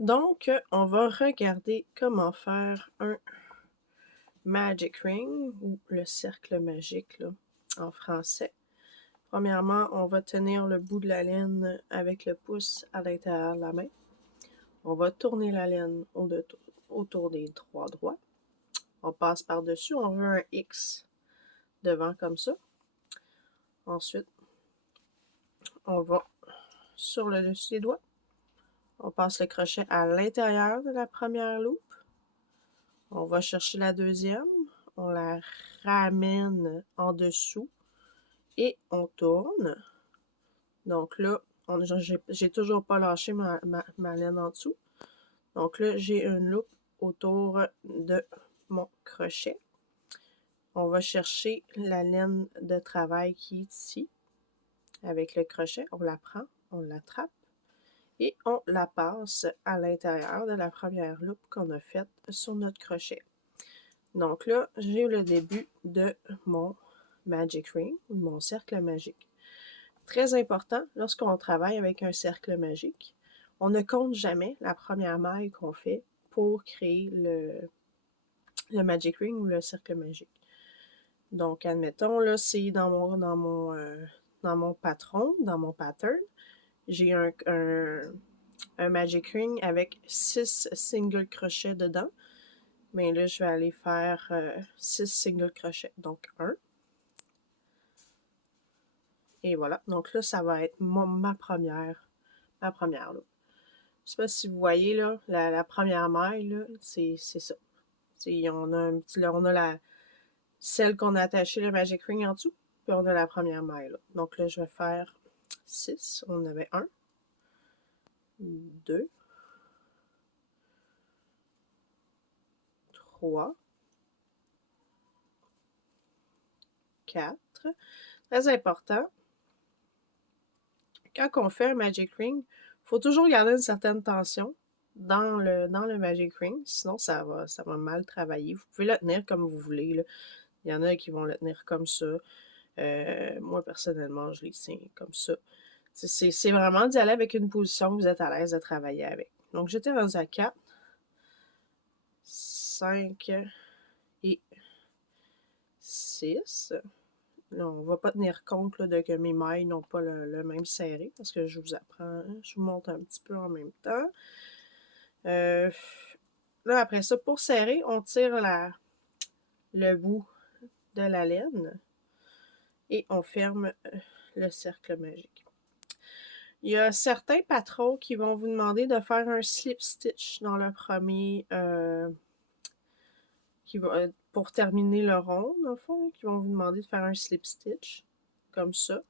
Donc, on va regarder comment faire un magic ring ou le cercle magique là, en français. Premièrement, on va tenir le bout de la laine avec le pouce à l'intérieur de la main. On va tourner la laine autour des trois doigts. On passe par-dessus, on veut un X devant comme ça. Ensuite, on va sur le dessus des doigts. On passe le crochet à l'intérieur de la première loupe. On va chercher la deuxième. On la ramène en dessous et on tourne. Donc là, j'ai toujours pas lâché ma laine en dessous. Donc là, j'ai une loupe autour de mon crochet. On va chercher la laine de travail qui est ici. Avec le crochet, on la prend, on l'attrape et on la passe à l'intérieur de la première loupe qu'on a faite sur notre crochet. Donc là, j'ai le début de mon magic ring, mon cercle magique. Très important, lorsqu'on travaille avec un cercle magique, on ne compte jamais la première maille qu'on fait pour créer le magic ring ou le cercle magique. Donc, admettons, là, c'est dans mon patron, dans mon pattern, j'ai un magic ring avec 6 single crochets dedans. Mais là, je vais aller faire 6 single crochets. Donc, 1. Et voilà. Donc là, ça va être ma première loupe. Je sais pas si vous voyez, là, la première maille, là, c'est ça. On a un petit, là, on a celle qu'on a attaché le magic ring en dessous, puis on a la première maille, là. Donc là, je vais faire 6. On avait 1, 2, 3, 4. Très important, quand on fait un magic ring, il faut toujours garder une certaine tension dans le magic ring, sinon ça va mal travailler. Vous pouvez le tenir comme vous voulez, là. Il y en a qui vont le tenir comme ça. Moi, personnellement, je les tiens comme ça. C'est vraiment d'y aller avec une position que vous êtes à l'aise de travailler avec. Donc, j'étais rendue à 4, 5 et 6. Là, on ne va pas tenir compte là, de que mes mailles n'ont pas le même serré parce que je vous montre un petit peu en même temps. Là, après ça, pour serrer, on tire le bout de la laine et on ferme le cercle magique. Il y a certains patrons qui vont vous demander de faire un slip stitch dans le premier, pour terminer le rond, dans le fond, qui vont vous demander de faire un slip stitch, comme ça.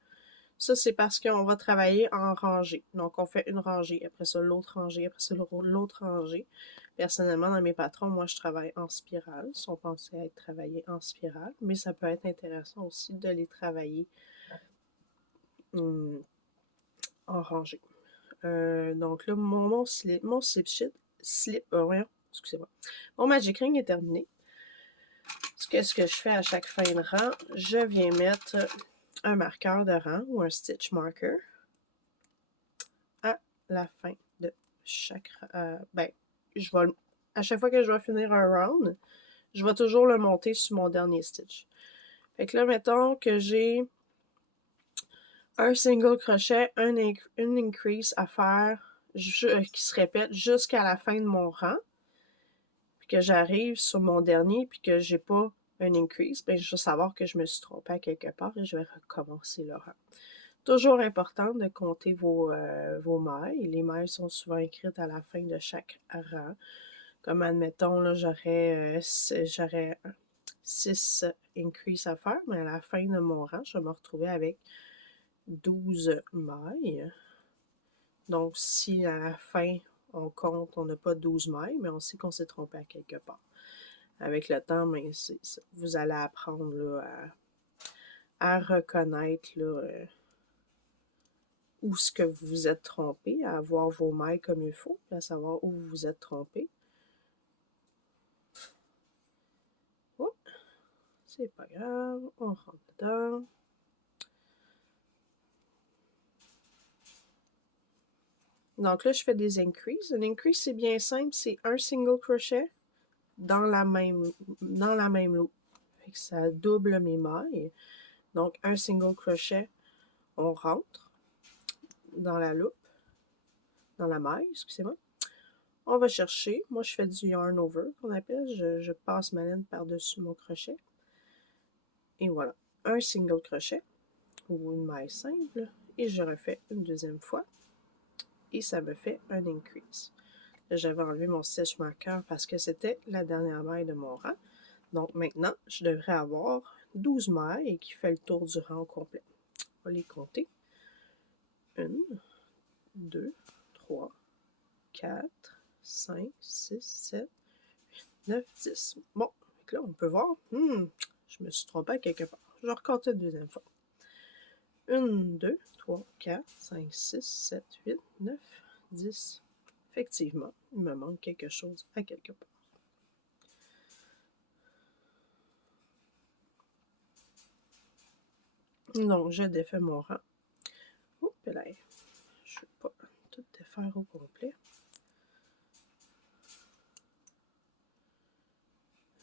Ça, c'est parce qu'on va travailler en rangée. Donc, on fait une rangée, après ça, l'autre rangée, après ça, l'autre rangée. Personnellement, dans mes patrons, moi, je travaille en spirale. Ils sont pensés à être travaillés en spirale, mais ça peut être intéressant aussi de les travailler en rangée. Donc là, mon excusez-moi. Mon magic ring est terminé. Qu'est-ce que je fais à chaque fin de rang? Je viens mettre un marqueur de rang ou un stitch marker à la fin de chaque... à chaque fois que je vais finir un round, je vais toujours le monter sur mon dernier stitch. Fait que là, mettons que j'ai un single crochet, une increase à faire qui se répète jusqu'à la fin de mon rang, puis que j'arrive sur mon dernier, puis que j'ai pas un increase, ben je vais savoir que je me suis trompée à quelque part et je vais recommencer le rang. Toujours important de compter vos mailles. Les mailles sont souvent écrites à la fin de chaque rang. Comme admettons, là, j'aurais 6 increase à faire, mais à la fin de mon rang, je vais me retrouver avec 12 mailles. Donc, si à la fin, on compte, on n'a pas 12 mailles, mais on sait qu'on s'est trompé à quelque part. Avec le temps, ben, vous allez apprendre là, à reconnaître là, où ce que vous vous êtes trompé, à avoir vos mailles comme il faut, à savoir où vous vous êtes trompé. Oh, c'est pas grave, on rentre dedans. Donc là, je fais des increases. Un increase, c'est bien simple, c'est un single crochet dans la même loop. Fait que ça double mes mailles. Donc, un single crochet, on rentre dans la loupe, dans la maille, excusez-moi. On va chercher, moi je fais du yarn over qu'on appelle, je passe ma laine par-dessus mon crochet. Et voilà, un single crochet ou une maille simple et je refais une deuxième fois et ça me fait un increase. J'avais enlevé mon stitch marker parce que c'était la dernière maille de mon rang. Donc maintenant, je devrais avoir 12 mailles qui fait le tour du rang au complet. On va les compter. 1, 2, 3, 4, 5, 6, 7, 8, 9, 10. Bon, là, on peut voir. Je me suis trompée quelque part. Je vais recompter une deuxième fois. 1, 2, 3, 4, 5, 6, 7, 8, 9, 10. Effectivement, il me manque quelque chose à quelque part. Donc, je défais mon rang. Oups, là, je ne vais pas tout défaire au complet.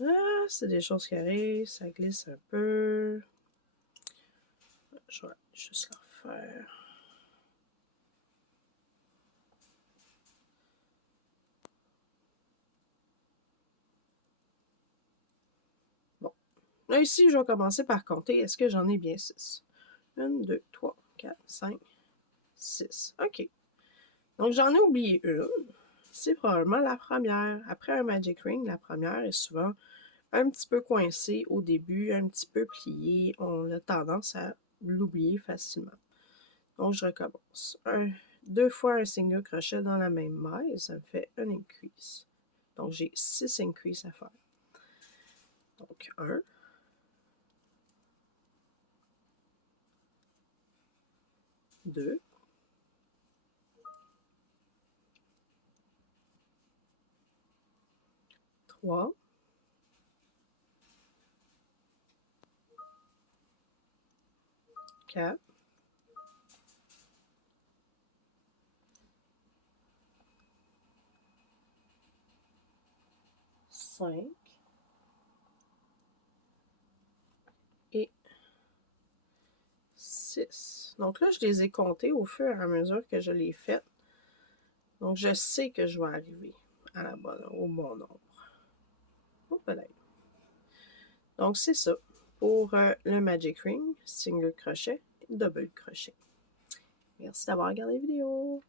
Ah, c'est des choses qui arrivent, ça glisse un peu. Je vais juste le refaire. Bon. Là, ici, je vais commencer par compter. Est-ce que j'en ai bien 6? 1, 2, 3, 4, 5, 6. OK. Donc, j'en ai oublié une. C'est probablement la première. Après un magic ring, la première est souvent un petit peu coincée au début, un petit peu pliée. On a tendance à l'oublier facilement. Donc, je recommence. 2 fois un single crochet dans la même maille, ça me fait un increase. Donc, j'ai 6 increases à faire. Donc, 1, 2, 3, 4, 5 et 6. Donc là, je les ai comptés au fur et à mesure que je les fais. Donc, je sais que je vais arriver au bon nombre. Hop là. Donc, c'est ça pour le Magic Ring, single crochet et double crochet. Merci d'avoir regardé la vidéo.